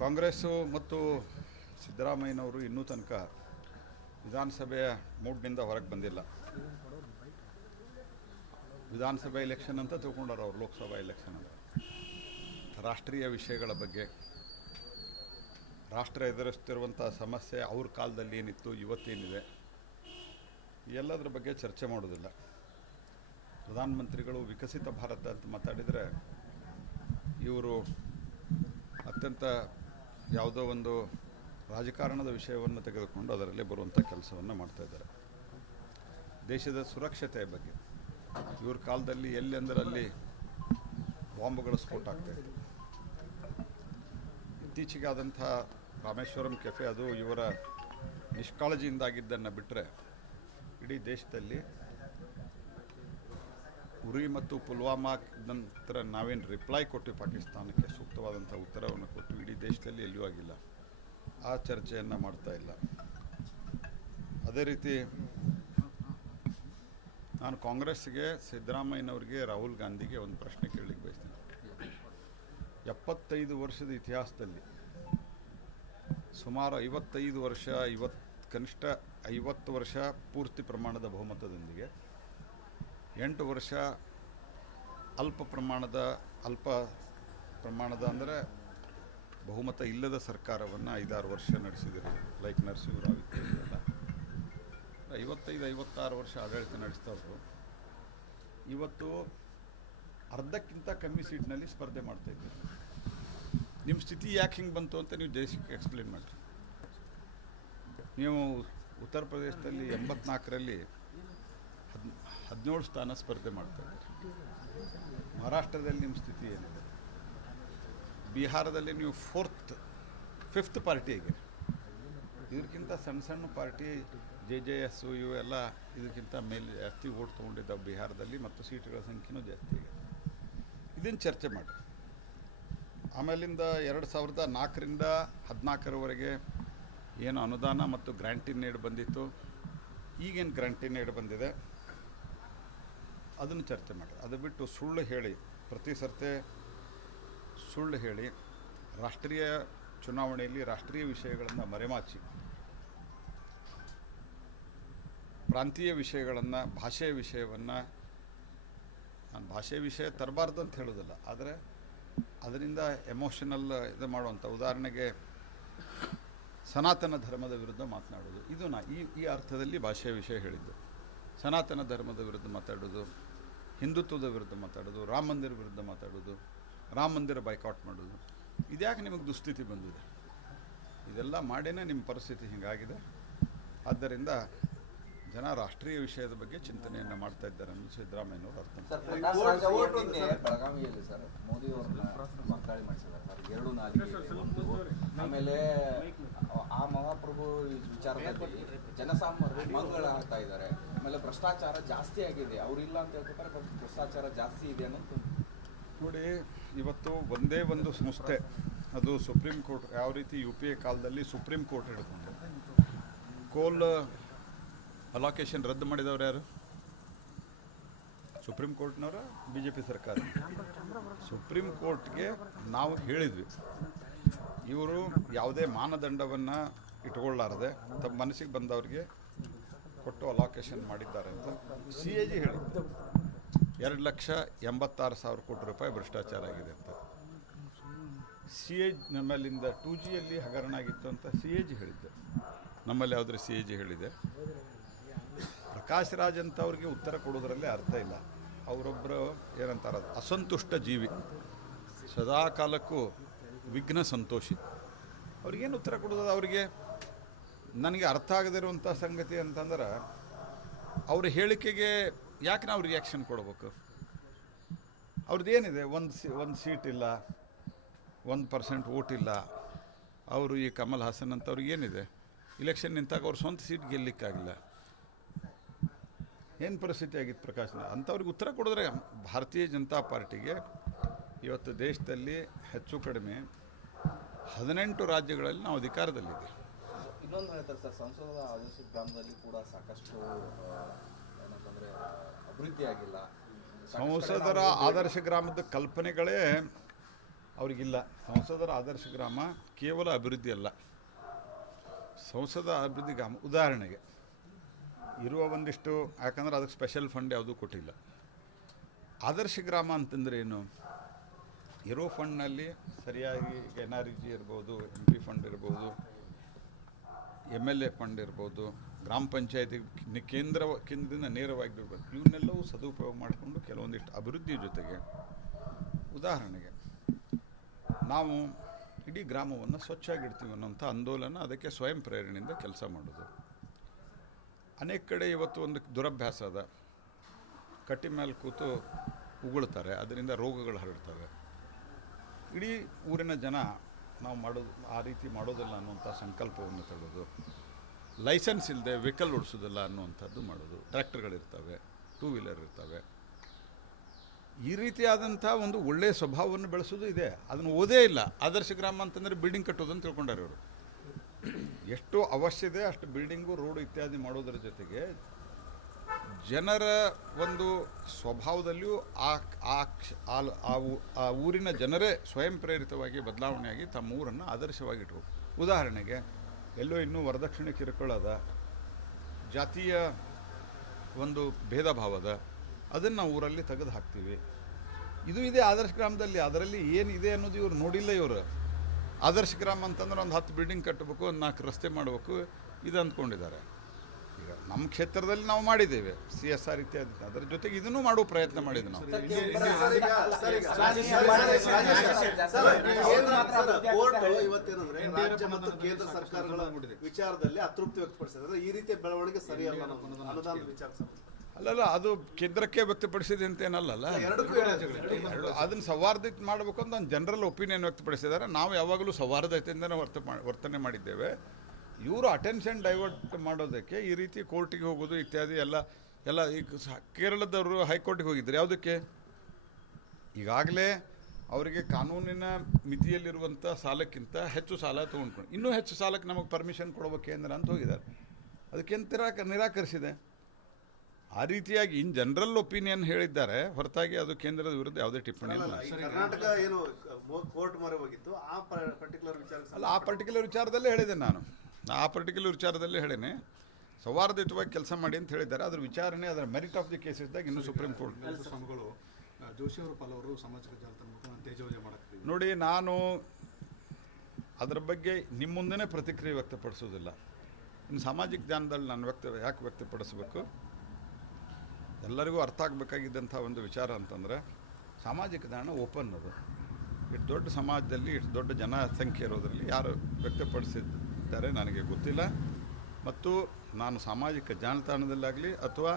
ಕಾಂಗ್ರೆಸ್ಸು ಮತ್ತು ಸಿದ್ದರಾಮಯ್ಯನವರು ಇನ್ನೂ ತನಕ ವಿಧಾನಸಭೆಯ ಮೂಡ್ನಿಂದ ಹೊರಗೆ ಬಂದಿಲ್ಲ. ವಿಧಾನಸಭೆ ಎಲೆಕ್ಷನ್ ಅಂತ ತಿಳ್ಕೊಂಡಾರ ಅವರು, ಲೋಕಸಭಾ ಎಲೆಕ್ಷನ್ ಅಂತ. ರಾಷ್ಟ್ರೀಯ ವಿಷಯಗಳ ಬಗ್ಗೆ, ರಾಷ್ಟ್ರ ಎದುರಿಸ್ತಿರುವಂಥ ಸಮಸ್ಯೆ ಅವ್ರ ಕಾಲದಲ್ಲಿ ಏನಿತ್ತು, ಇವತ್ತೇನಿದೆ, ಎಲ್ಲದರ ಬಗ್ಗೆ ಚರ್ಚೆ ಮಾಡೋದಿಲ್ಲ. ಪ್ರಧಾನಮಂತ್ರಿಗಳು ವಿಕಸಿತ ಭಾರತ ಅಂತ ಮಾತಾಡಿದರೆ ಇವರು ಅತ್ಯಂತ ಯಾವುದೋ ಒಂದು ರಾಜಕಾರಣದ ವಿಷಯವನ್ನು ತೆಗೆದುಕೊಂಡು ಅದರಲ್ಲಿ ಬರುವಂಥ ಕೆಲಸವನ್ನು ಮಾಡ್ತಾಯಿದ್ದಾರೆ. ದೇಶದ ಸುರಕ್ಷತೆಯ ಬಗ್ಗೆ ಇವ್ರ ಕಾಲದಲ್ಲಿ ಎಲ್ಲಿ ಅಂದರೆ ಅಲ್ಲಿ ಬಾಂಬ್ಗಳ ಸ್ಫೋಟ ಆಗ್ತಾಯಿತ್ತು. ಇತ್ತೀಚೆಗೆ ಆದಂಥ ರಾಮೇಶ್ವರಂ ಕೆಫೆ ಅದು ಇವರ ನಿಷ್ಕಾಳಜಿಯಿಂದಾಗಿದ್ದನ್ನು ಬಿಟ್ಟರೆ ಇಡೀ ದೇಶದಲ್ಲಿ ಉರಿ ಮತ್ತು ಪುಲ್ವಾಮಾ ನಂತರ ನಾವೇನು ರಿಪ್ಲೈ ಕೊಟ್ಟು ಪಾಕಿಸ್ತಾನಕ್ಕೆ ಸೂಕ್ತವಾದಂಥ ಉತ್ತರವನ್ನು ಕೊಟ್ಟು ಇಡೀ ದೇಶದಲ್ಲಿ ಎಲ್ಲಿಯೂ ಆಗಿಲ್ಲ. ಆ ಚರ್ಚೆಯನ್ನು ಮಾಡ್ತಾ ಇಲ್ಲ. ಅದೇ ರೀತಿ ನಾನು ಕಾಂಗ್ರೆಸ್ಗೆ, ಸಿದ್ದರಾಮಯ್ಯನವ್ರಿಗೆ, ರಾಹುಲ್ ಗಾಂಧಿಗೆ ಒಂದು ಪ್ರಶ್ನೆ ಕೇಳಲಿಕ್ಕೆ ಬಯಸ್ತೀನಿ. 75 ವರ್ಷದ ಇತಿಹಾಸದಲ್ಲಿ ಸುಮಾರು 55 ವರ್ಷ, ಕನಿಷ್ಠ 50 ವರ್ಷ ಪೂರ್ತಿ ಪ್ರಮಾಣದ ಬಹುಮತದೊಂದಿಗೆ, 8 ವರ್ಷ ಅಲ್ಪ ಪ್ರಮಾಣದ ಅಂದರೆ ಬಹುಮತ ಇಲ್ಲದ ಸರ್ಕಾರವನ್ನು 5-6 ವರ್ಷ ನಡೆಸಿದರು. ಲೈಕ್ ನರಸಿಂಹರಾವ್ ಇತ್ಯಾದಿಲ್ಲ. 55-56 ವರ್ಷ ಆಡಳಿತ ನಡೆಸಿದವರು ಇವತ್ತು ಅರ್ಧಕ್ಕಿಂತ ಕಮ್ಮಿ ಸೀಟ್ನಲ್ಲಿ ಸ್ಪರ್ಧೆ ಮಾಡ್ತಾಯಿದ್ದಾರೆ. ನಿಮ್ಮ ಸ್ಥಿತಿ ಯಾಕೆ ಹಿಂಗೆ ಬಂತು ಅಂತ ನೀವು ದೇಶಕ್ಕೆ ಎಕ್ಸ್ಪ್ಲೇನ್ ಮಾಡಿ. ನೀವು ಉತ್ತರ ಪ್ರದೇಶದಲ್ಲಿ 84ರಲ್ಲಿ 17 ಸ್ಥಾನ ಸ್ಪರ್ಧೆ ಮಾಡ್ತಾಯಿದ್ದೀರಿ. ಮಹಾರಾಷ್ಟ್ರದಲ್ಲಿ ನಿಮ್ಮ ಸ್ಥಿತಿ ಏನಿದೆ? ಬಿಹಾರದಲ್ಲಿ ನೀವು 5th ಪಾರ್ಟಿ ಆಗಿರಿ. ಇದಕ್ಕಿಂತ ಸಣ್ಣ ಸಣ್ಣ ಪಾರ್ಟಿ JJS ಇವೆಲ್ಲ ಇದಕ್ಕಿಂತ ಮೇಲೆ ಜಾಸ್ತಿ ಓಟ್ ತೊಗೊಂಡಿದ್ದಾವೆ ಬಿಹಾರದಲ್ಲಿ, ಮತ್ತು ಸೀಟ್ಗಳ ಸಂಖ್ಯೆನೂ ಜಾಸ್ತಿ ಆಗಿದೆ. ಇದನ್ನು ಚರ್ಚೆ ಮಾಡಿ. ಆಮೇಲಿಂದ 2004ರಿಂದ 2014ರವರೆಗೆ ಏನು ಅನುದಾನ ಮತ್ತು ಗ್ರ್ಯಾಂಟಿನ್ ಏಡ್ ಬಂದಿತ್ತು, ಈಗೇನು ಗ್ರ್ಯಾಂಟಿನ್ ಏಡ್ ಬಂದಿದೆ ಅದನ್ನು ಚರ್ಚೆ ಮಾಡಿ. ಅದು ಬಿಟ್ಟು ಸುಳ್ಳು ಹೇಳಿ, ಪ್ರತಿ ಸರ್ತೆ ಸುಳ್ಳು ಹೇಳಿ ರಾಷ್ಟ್ರೀಯ ಚುನಾವಣೆಯಲ್ಲಿ ರಾಷ್ಟ್ರೀಯ ವಿಷಯಗಳನ್ನು ಮರೆಮಾಚಿ ಪ್ರಾಂತೀಯ ವಿಷಯಗಳನ್ನು, ಭಾಷೆಯ ವಿಷಯವನ್ನು, ನಾನು ಭಾಷೆಯ ವಿಷಯ ತರಬಾರ್ದು ಅಂತ ಹೇಳೋದಿಲ್ಲ, ಆದರೆ ಅದರಿಂದ ಎಮೋಷನಲ್ ಇದು ಮಾಡುವಂಥ, ಉದಾಹರಣೆಗೆ ಸನಾತನ ಧರ್ಮದ ವಿರುದ್ಧ ಮಾತನಾಡೋದು, ಇದು ಈ ಅರ್ಥದಲ್ಲಿ ಭಾಷೆಯ ವಿಷಯ ಹೇಳಿದ್ದು. ಸನಾತನ ಧರ್ಮದ ವಿರುದ್ಧ ಮಾತಾಡೋದು, ಹಿಂದುತ್ವದ ವಿರುದ್ಧ ಮಾತಾಡೋದು, ರಾಮ ಮಂದಿರ ವಿರುದ್ಧ ಮಾತಾಡೋದು, ರಾಮ ಮಂದಿರ ಬೈಕಾಟ್ ಮಾಡೋದು, ಇದ್ಯಾಕೆ ನಿಮಗೆ ದುಸ್ಥಿತಿ ಬಂದಿದೆ? ಇದೆಲ್ಲ ಮಾಡೇನೆ ನಿಮ್ಮ ಪರಿಸ್ಥಿತಿ ಹೀಗಾಗಿದೆ. ಆದ್ದರಿಂದ ಜನ ರಾಷ್ಟ್ರೀಯ ವಿಷಯದ ಬಗ್ಗೆ ಚಿಂತನೆಯನ್ನು ಮಾಡ್ತಾ ಇದ್ದಾರೆ ಅನ್ನೋದು ಸಿದ್ದರಾಮಯ್ಯನವರು ಅರ್ಥ. ಬೆಳಗಾವಿಯಲ್ಲಿ ಸರ್ ಮೋದಿ ಅವ್ರನ್ನ ವಾಗ್ದಾಳಿ ಮಾಡಿಸಿದ್ದಾರೆ ಸರ್, 2 ಆಮೇಲೆ ಆ ಮಹಾಪ್ರಭು ವಿಚಾರದಲ್ಲಿ ಜನಸಾಮಾನ್ಯರು ಮಂಗಳ ಆಗ್ತಾ ಇದ್ದಾರೆ. ಆಮೇಲೆ ಭ್ರಷ್ಟಾಚಾರ ಜಾಸ್ತಿ ಆಗಿದೆ, ಅವರಿಲ್ಲ ಅಂತ ಹೇಳ್ತಾರೆ, ಭ್ರಷ್ಟಾಚಾರ ಜಾಸ್ತಿ ಇದೆ ಅನ್ನೋದು. ನೋಡಿ, ಇವತ್ತು ಒಂದೇ ಒಂದು ಸಂಸ್ಥೆ, ಅದು ಸುಪ್ರೀಂ ಕೋರ್ಟ್, ಯಾವ ರೀತಿ UPA ಕಾಲದಲ್ಲಿ ಸುಪ್ರೀಂ ಕೋರ್ಟ್ ಹಿಡ್ಕೊಂಡು ಕೋಲ್ ಅಲೋಕೇಶನ್ ರದ್ದು ಮಾಡಿದವರು ಯಾರು? ಸುಪ್ರೀಂ ಕೋರ್ಟ್ನವರ, BJP ಸರ್ಕಾರ. ಸುಪ್ರೀಂ ಕೋರ್ಟ್ಗೆ ನಾವು ಹೇಳಿದ್ವಿ, ಇವರು ಯಾವುದೇ ಮಾನದಂಡವನ್ನು ಇಟ್ಕೊಳ್ಳಾರದೆ ತಮ್ಮ ಮನಸ್ಸಿಗೆ ಬಂದವ್ರಿಗೆ ಕೊಟ್ಟು ಅಲೋಕೇಶನ್ ಮಾಡಿದ್ದಾರೆ ಅಂತ CAG ಹೇಳಿದ್ದು. 2,86,000 ಕೋಟಿ ರೂಪಾಯಿ ಭ್ರಷ್ಟಾಚಾರ ಆಗಿದೆ ಅಂತ CAG. ನಮ್ಮಲ್ಲಿಂದ 2Gಯಲ್ಲಿ ಹಗರಣ ಆಗಿತ್ತು ಅಂತ CAG ಹೇಳಿದ್ದೆ. ನಮ್ಮಲ್ಲಿ ಯಾವುದ್ರ CAG ಹೇಳಿದೆ? ಪ್ರಕಾಶ್ ರಾಜ್ ಅಂತ ಅವ್ರಿಗೆ ಉತ್ತರ ಕೊಡೋದ್ರಲ್ಲೇ ಅರ್ಥ ಇಲ್ಲ. ಅವರೊಬ್ಬರು ಏನಂತಾರೆ, ಅಸಂತುಷ್ಟ ಜೀವಿ, ಸದಾ ಕಾಲಕ್ಕೂ ವಿಘ್ನ ಸಂತೋಷಿ. ಅವ್ರಿಗೇನು ಉತ್ತರ ಕೊಡೋದು? ಅವರಿಗೆ ನನಗೆ ಅರ್ಥ ಆಗದಿರುವಂಥ ಸಂಗತಿ ಅಂತಂದ್ರೆ ಅವ್ರ ಹೇಳಿಕೆಗೆ ಯಾಕೆ ನಾವು ರಿಯಾಕ್ಷನ್ ಕೊಡಬೇಕು? ಅವ್ರದ್ದು ಏನಿದೆ? ಒಂದು ಸೀಟ್ ಇಲ್ಲ, 1% ವೋಟ್ ಇಲ್ಲ. ಅವರು ಈ ಕಮಲ್ ಹಾಸನ್ ಅಂತ ಅವ್ರಿಗೆ ಏನಿದೆ? ಇಲೆಕ್ಷನ್ ನಿಂತಾಗ ಅವ್ರು ಸ್ವಂತ ಸೀಟ್ ಗೆಲ್ಲಕ್ಕಾಗಿಲ್ಲ. ಏನು ಪರಿಸ್ಥಿತಿ ಆಗಿತ್ತು ಪ್ರಕಾಶ್ ಅಂಥವ್ರಿಗೆ ಉತ್ತರ ಕೊಡಿದ್ರೆ? ಭಾರತೀಯ ಜನತಾ ಪಾರ್ಟಿಗೆ ಇವತ್ತು ದೇಶದಲ್ಲಿ ಹೆಚ್ಚು ಕಡಿಮೆ 18 ರಾಜ್ಯಗಳಲ್ಲಿ ನಾವು ಅಧಿಕಾರದಲ್ಲಿದ್ದೀವಿ. ಇನ್ನೊಂದು ಹೇಳ್ತಾರೆ ಸರ್, ಸಂಸದರ ಆದರ್ಶ ಗ್ರಾಮದಲ್ಲಿ ಕೂಡ ಸಾಕಷ್ಟು ಏನಂತಂದರೆ ಅಭಿವೃದ್ಧಿ ಆಗಿಲ್ಲ. ಸಂಸದರ ಆದರ್ಶ ಗ್ರಾಮದ ಕಲ್ಪನೆಗಳೇ ಅವ್ರಿಗಿಲ್ಲ. ಸಂಸದರ ಆದರ್ಶ ಗ್ರಾಮ ಕೇವಲ ಅಭಿವೃದ್ಧಿ ಅಲ್ಲ, ಸಂಸದ ಅಭಿವೃದ್ಧಿ ಗ್ರಾಮ ಉದಾಹರಣೆಗೆ ಇರುವ ಒಂದಿಷ್ಟು, ಯಾಕಂದ್ರೆ ಅದಕ್ಕೆ ಸ್ಪೆಷಲ್ ಫಂಡ್ ಯಾವುದೂ ಕೊಟ್ಟಿಲ್ಲ. ಆದರ್ಶ ಗ್ರಾಮ ಅಂತಂದರೆ ಏನು? ಇರೋ ಫಂಡ್ನಲ್ಲಿ ಸರಿಯಾಗಿ NREG ಇರ್ಬೋದು, MP ಫಂಡ್ ಇರ್ಬೋದು, MLA ಫಂಡ್ ಇರ್ಬೋದು, ಗ್ರಾಮ ಪಂಚಾಯತಿ ಕೇಂದ್ರದಿಂದ ನೇರವಾಗಿ ಇರ್ಬೋದು, ಇವನ್ನೆಲ್ಲವೂ ಸದುಪಯೋಗ ಮಾಡಿಕೊಂಡು ಕೆಲವೊಂದಿಷ್ಟು ಅಭಿವೃದ್ಧಿ ಜೊತೆಗೆ, ಉದಾಹರಣೆಗೆ ನಾವು ಇಡೀ ಗ್ರಾಮವನ್ನು ಸ್ವಚ್ಛಾಗಿಡ್ತೀವಿ ಅನ್ನೋಂಥ ಆಂದೋಲನ, ಅದಕ್ಕೆ ಸ್ವಯಂ ಪ್ರೇರಣೆಯಿಂದ ಕೆಲಸ ಮಾಡೋದು. ಅನೇಕ ಕಡೆ ಇವತ್ತು ಒಂದು ದುರಭ್ಯಾಸ ಅದ, ಕಟ್ಟಿ ಮೇಲೆ ಕೂತು ಉಗುಳ್ತಾರೆ, ಅದರಿಂದ ರೋಗಗಳು ಹರಡ್ತವೆ. ಇಡೀ ಊರಿನ ಜನ ನಾವು ಮಾಡೋದು ಆ ರೀತಿ ಮಾಡೋದಿಲ್ಲ ಅನ್ನುವಂಥ ಸಂಕಲ್ಪವನ್ನು ತಗೊಳ್ಳೋದು, ಲೈಸೆನ್ಸ್ ಇಲ್ಲದೆ ವೆಹಿಕಲ್ ಓಡಿಸೋದಿಲ್ಲ ಅನ್ನುವಂಥದ್ದು ಮಾಡೋದು, ಟ್ರ್ಯಾಕ್ಟರ್ಗಳಿರ್ತವೆ, 2 ವೀಲರ್ ಇರ್ತವೆ. ಈ ರೀತಿಯಾದಂಥ ಒಂದು ಒಳ್ಳೆಯ ಸ್ವಭಾವವನ್ನು ಬೆಳೆಸೋದು ಇದೆ. ಅದನ್ನು ಓದೇ ಇಲ್ಲ. ಆದರ್ಶ ಗ್ರಾಮ ಅಂತಂದರೆ ಬಿಲ್ಡಿಂಗ್ ಕಟ್ಟೋದು ಅಂತ ತಿಳ್ಕೊಂಡಾರೆ ಇವರು. ಎಷ್ಟು ಅವಶ್ಯ ಇದೆ ಅಷ್ಟು ಬಿಲ್ಡಿಂಗು, ರೋಡು ಇತ್ಯಾದಿ ಮಾಡೋದ್ರ ಜೊತೆಗೆ ಜನರ ಒಂದು ಸ್ವಭಾವದಲ್ಲಿಯೂ ಆ ಊರಿನ ಜನರೇ ಸ್ವಯಂ ಪ್ರೇರಿತವಾಗಿ ಬದಲಾವಣೆಯಾಗಿ ತಮ್ಮ ಊರನ್ನು ಆದರ್ಶವಾಗಿಟ್ಟರು. ಉದಾಹರಣೆಗೆ ಎಲ್ಲೋ ಇನ್ನೂ ವರದಕ್ಷಿಣೆ ಕಿರುಕುಳದ, ಜಾತಿಯ ಒಂದು ಭೇದ ಭಾವದ, ಅದನ್ನು ನಾವು ಊರಲ್ಲಿ ತೆಗೆದು ಹಾಕ್ತೀವಿ. ಇದು ಇದೆ ಆದರ್ಶ ಗ್ರಾಮದಲ್ಲಿ. ಅದರಲ್ಲಿ ಏನಿದೆ ಅನ್ನೋದು ಇವರು ನೋಡಿಲ್ಲ. ಇವರು ಆದರ್ಶ ಗ್ರಾಮ ಅಂತಂದ್ರೆ ಒಂದು 10 ಬಿಲ್ಡಿಂಗ್ ಕಟ್ಟಬೇಕು, ಒಂದು 4 ರಸ್ತೆ ಮಾಡಬೇಕು, ಇದು ಅಂದ್ಕೊಂಡಿದ್ದಾರೆ. ಈಗ ನಮ್ಮ ಕ್ಷೇತ್ರದಲ್ಲಿ ನಾವು ಮಾಡಿದ್ದೇವೆ CSR ಇತ್ಯಾದಿ, ಅದರ ಜೊತೆಗೆ ಇದನ್ನು ಮಾಡುವ ಪ್ರಯತ್ನ ಮಾಡಿದ್ವಿ ನಾವು. ಇವತ್ತೇನಂದ್ರೆ ರಾಜ್ಯ ಮತ್ತು ಕೇಂದ್ರ ಸರ್ಕಾರಗಳ ವಿಚಾರದಲ್ಲಿ ಅತೃಪ್ತಿ ವ್ಯಕ್ತಪಡಿಸಿದ್ರೆ ಈ ರೀತಿಯ ಬೆಳವಣಿಗೆ ಸರಿಯಲ್ಲ ಅನುದಾನ ವಿಚಾರ. ಅಲ್ಲಲ್ಲ, ಅದು ಕೇಂದ್ರಕ್ಕೆ ವ್ಯಕ್ತಪಡಿಸಿದೆ ಅಂತೇನಲ್ಲ, ಅದನ್ನು ಸೌಹಾರ್ದತೆ ಮಾಡಬೇಕು ಅಂತ ಒಂದು ಜನರಲ್ ಒಪಿನಿಯನ್ ವ್ಯಕ್ತಪಡಿಸಿದ್ದಾರೆ. ನಾವು ಯಾವಾಗಲೂ ಸೌಹಾರ್ದತೆಯಿಂದನೇ ವರ್ತನೆ ಮಾಡಿದ್ದೇವೆ. ಇವರು ಅಟೆನ್ಷನ್ ಡೈವರ್ಟ್ ಮಾಡೋದಕ್ಕೆ ಈ ರೀತಿ ಕೋರ್ಟಿಗೆ ಹೋಗೋದು ಇತ್ಯಾದಿ ಎಲ್ಲ ಈಗ ಕೇರಳದವರು ಹೈಕೋರ್ಟಿಗೆ ಹೋಗಿದ್ರು. ಯಾವುದಕ್ಕೆ? ಈಗಾಗಲೇ ಅವರಿಗೆ ಕಾನೂನಿನ ಮಿತಿಯಲ್ಲಿರುವಂಥ ಸಾಲಕ್ಕಿಂತ ಹೆಚ್ಚು ಸಾಲ ತೊಗೊಂಡ್ಕೊಂಡು ಇನ್ನೂ ಹೆಚ್ಚು ಸಾಲಕ್ಕೆ ನಮಗೆ ಪರ್ಮಿಷನ್ ಕೊಡಬೇಕು ಕೇಂದ್ರ ಅಂತ ಹೋಗಿದ್ದಾರೆ. ಅದಕ್ಕೆ ನಿರಾಕರಿಸಿದೆ. ಆ ರೀತಿಯಾಗಿ ಇನ್ ಜನರಲ್ ಒಪಿನಿಯನ್ ಹೇಳಿದ್ದಾರೆ ಹೊರತಾಗಿ ಅದು ಕೇಂದ್ರದ ವಿರುದ್ಧ ಯಾವುದೇ ಟಿಪ್ಪಣಿ ಇಲ್ಲ. ಕರ್ನಾಟಕ ಏನು ಕೋರ್ಟ್ ಮೊರೆ ಹೋಗಿತ್ತು ಆ ಪರ್ಟಿಕ್ಯುಲರ್ ವಿಚಾರ ಅಲ್ಲ, ಆ ಪರ್ಟಿಕ್ಯುಲರ್ ವಿಚಾರದಲ್ಲೇ ಹೇಳಿದೆ ನಾನು. ಆ ಪರ್ಟಿಕ್ಯುಲರ್ ವಿಚಾರದಲ್ಲೇ ಹೇಳೇನೆ, ಸೌಹಾರ್ದಯುತವಾಗಿ ಕೆಲಸ ಮಾಡಿ ಅಂತ ಹೇಳಿದ್ದಾರೆ. ಅದರ ವಿಚಾರಣೆ, ಅದರ ಮೆರಿಟ್ ಆಫ್ ದಿ ಕೇಸಸ್ದಾಗ ಇನ್ನು ಸುಪ್ರೀಂ ಕೋರ್ಟ್. ಸ್ವಾಮಿಗಳು ಜೋಶಿ ಅವರ ಪಾಲವರು ಸಾಮಾಜಿಕ ಜಾಲತಾಣ ತೇಜೋವಧೆ ಮಾಡ್ತೀವಿ ನೋಡಿ, ನಾನು ಅದರ ಬಗ್ಗೆ ನಿಮ್ಮ ಮುಂದೆ ಪ್ರತಿಕ್ರಿಯೆ ವ್ಯಕ್ತಪಡಿಸೋದಿಲ್ಲ. ಇನ್ನು ಸಾಮಾಜಿಕ ಜಾಲದಲ್ಲಿ ನಾನು ಯಾಕೆ ವ್ಯಕ್ತಪಡಿಸಬೇಕು? ಎಲ್ಲರಿಗೂ ಅರ್ಥ ಆಗಬೇಕಾಗಿದ್ದಂಥ ಒಂದು ವಿಚಾರ ಅಂತಂದರೆ, ಸಾಮಾಜಿಕ ಜಾಲ ಓಪನ್ ಅದು. ಇಷ್ಟು ದೊಡ್ಡ ಸಮಾಜದಲ್ಲಿ ಇಷ್ಟು ದೊಡ್ಡ ಜನಸಂಖ್ಯೆ ಇರೋದರಲ್ಲಿ ಯಾರು ವ್ಯಕ್ತಪಡಿಸಿದ್ದಾರೆ ನನಗೆ ಗೊತ್ತಿಲ್ಲ. ಮತ್ತು ನಾನು ಸಾಮಾಜಿಕ ಜಾಲತಾಣದಲ್ಲಾಗಲಿ ಅಥವಾ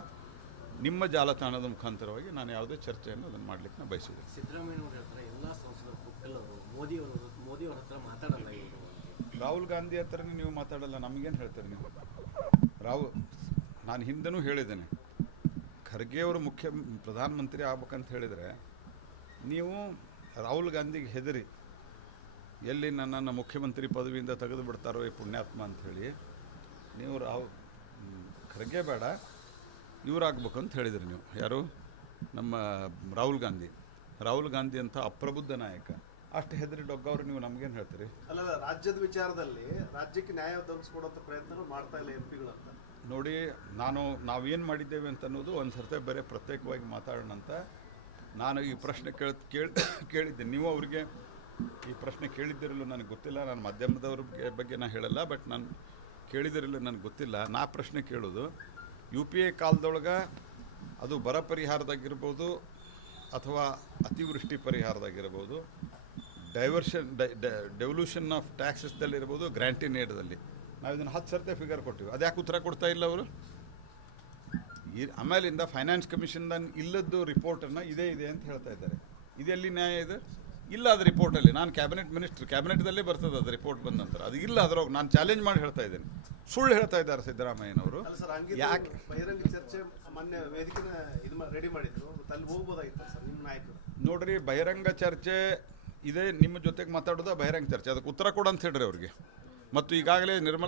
ನಿಮ್ಮ ಜಾಲತಾಣದ ಮುಖಾಂತರವಾಗಿ ನಾನು ಯಾವುದೇ ಚರ್ಚೆಯನ್ನು ಅದನ್ನು ಮಾಡಲಿಕ್ಕೆ ನಾನು ಬಯಸಿದೆ. ಸಿದ್ದರಾಮಯ್ಯನವ್ರು ಹೇಳ್ತಾರೆ ಎಲ್ಲ ಸಂಸದರು ಪುಟ್ಟಲವರು ಮೋದಿಯವರ ಹತ್ರ ಮಾತಾಡಲ್ಲ ಇವರು. ರಾಹುಲ್ ಗಾಂಧಿ ಹತ್ರ ನೀವು ಮಾತಾಡಲ್ಲ, ನಮಗೇನು ಹೇಳ್ತಾರೆ ನೀವು? ನಾನು ಹಿಂದೆನೂ ಹೇಳಿದ್ದೇನೆ, ಖರ್ಗೆ ಅವರು ಪ್ರಧಾನಮಂತ್ರಿ ಆಗ್ಬೇಕಂತ ಹೇಳಿದರೆ ನೀವು ರಾಹುಲ್ ಗಾಂಧಿಗೆ ಹೆದರಿ ಎಲ್ಲಿ ನನ್ನನ್ನು ಮುಖ್ಯಮಂತ್ರಿ ಪದವಿಯಿಂದ ತೆಗೆದು ಬಿಡ್ತಾರೋ ಈ ಪುಣ್ಯಾತ್ಮ ಅಂಥೇಳಿ ನೀವು ಖರ್ಗೆ ಬೇಡ ಇವರಾಗಬೇಕು ಅಂತ ಹೇಳಿದ್ರಿ ನೀವು. ಯಾರು? ನಮ್ಮ ರಾಹುಲ್ ಗಾಂಧಿ ಅಂತ ಅಪ್ರಬುದ್ಧ ನಾಯಕ. ಅಷ್ಟು ಹೆದರಿ ಡೊಗ್ಗವ್ರು ನೀವು ನಮಗೇನು ಹೇಳ್ತೀರಿ? ಅಲ್ಲ, ರಾಜ್ಯದ ವಿಚಾರದಲ್ಲಿ ರಾಜ್ಯಕ್ಕೆ ನ್ಯಾಯ ಒದಗಿಸ್ಕೊಡುವಂಥ ಪ್ರಯತ್ನ ಮಾಡ್ತಾ ಇಲ್ಲ MP ಅಂತ ನೋಡಿ. ನಾವೇನು ಮಾಡಿದ್ದೇವೆ ಅಂತ ಅನ್ನೋದು ಒಂದು ಸರ್ತಿ ಬೇರೆ ಪ್ರತ್ಯೇಕವಾಗಿ ಮಾತಾಡೋಣ ಅಂತ ನಾನು ಈ ಪ್ರಶ್ನೆ ಕೇಳಿದ್ದೆ. ನೀವು ಅವರಿಗೆ ಈ ಪ್ರಶ್ನೆ ಕೇಳಿದ್ದಿರಲು ನನಗೆ ಗೊತ್ತಿಲ್ಲ. ನಾನು ಮಾಧ್ಯಮದವ್ರ ಬಗ್ಗೆ ನಾನು ಹೇಳಲ್ಲ, ಬಟ್ ನಾನು ಕೇಳಿದಿರಲು ನನಗೆ ಗೊತ್ತಿಲ್ಲ. ನಾ ಪ್ರಶ್ನೆ ಕೇಳೋದು, UPA ಕಾಲದೊಳಗೆ ಅದು ಬರ ಪರಿಹಾರದಾಗಿರ್ಬೋದು ಅಥವಾ ಅತಿವೃಷ್ಟಿ ಪರಿಹಾರದಾಗಿರ್ಬೋದು, ಡೆವಲ್ಯೂಷನ್ ಆಫ್ ಟ್ಯಾಕ್ಸಸ್ದಲ್ಲಿರ್ಬೋದು, ಗ್ರ್ಯಾಂಟಿನ್ ಏಡ್ದಲ್ಲಿ ನಾವು ಇದನ್ನು 10 ಸರ್ತಿ ಫಿಗರ್ ಕೊಟ್ಟಿವಿ. ಅದ್ಯಾಕೆ ಉತ್ತರ ಕೊಡ್ತಾ ಇಲ್ಲ ಅವರು? ಆಮೇಲಿಂದ ಫೈನಾನ್ಸ್ ಕಮಿಷನ್ದ ಇಲ್ಲದ್ದು ರಿಪೋರ್ಟನ್ನು ಇದೆ ಅಂತ ಹೇಳ್ತಾ ಇದ್ದಾರೆ. ಇದೆಲ್ಲಿ ನ್ಯಾಯ ಇದೆ? ಇಲ್ಲ ಅದು ರಿಪೋರ್ಟಲ್ಲಿ. ನಾನು ಕ್ಯಾಬಿನೆಟ್ದಲ್ಲೇ ಬರ್ತದೆ ಅದು ರಿಪೋರ್ಟ್ ಬಂದ ನಂತರ. ಅದು ಇಲ್ಲ ಅದ್ರಾಗ. ನಾನು ಚಾಲೆಂಜ್ ಮಾಡಿ ಹೇಳ್ತಾ ಇದ್ದೇನೆ. ಸುಳ್ಳು ಹೇಳ್ತಾ ಇದ್ದಾರೆ ಸಿದ್ದರಾಮಯ್ಯನವರು. ಯಾಕೆ ಬಹಿರಂಗ ಚರ್ಚೆ ಮೊನ್ನೆ ವೇದಿಕೆನ ರೆಡಿ ಮಾಡಿದ್ರು, ಅಲ್ಲಿ ಹೋಗ್ಬೋದಾಗಿತ್ತು ಸರ್ ನಿಮ್ಮ ನಾಯಕರು? ನೋಡ್ರಿ, ಬಹಿರಂಗ ಚರ್ಚೆ ಇದೆ, ನಿಮ್ಮ ಜೊತೆಗೆ ಮಾತಾಡೋದು ಬಹಿರಂಗ ಚರ್ಚೆ. ಅದಕ್ಕೆ ಉತ್ತರ ಕೊಡು ಅಂತ ಹೇಳ್ರಿ ಅವ್ರಿಗೆ. ಮತ್ತು ಈಗಾಗಲೇ ನಿರ್ಮಲಾ